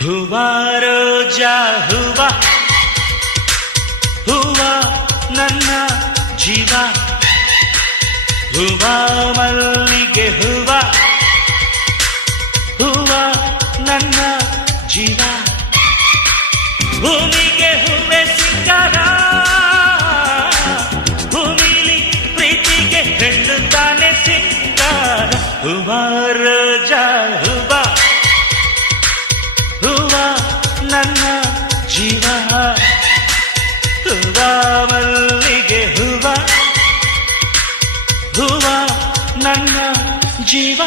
ಹೂವ ರೋಜಾ ಹೂವ ಹೂವ ನನ್ನ ಜೀವ ಹೂವ ಮಲ್ಲಿಗೆ ಹೂವ ಹೂವ ನನ್ನ ಜೀವ ಭೂಮಿಗೆ ಹೂವೆ ಸಿಂಗಾರ ಭೂಮಿಲಿ ಪ್ರೀತಿಗೆ ಹೆಣ್ಣು ತಾನೆ ಸಿಂಗಾರ ಹೂವ ರೋಜಾ ಹೂವ ಹೂವ ನನ್ನ ಜೀವ ಹೂವ ಮಲ್ಲಿಗೆ ಹೂವ ಹೂವ ನನ್ನ ಜೀವ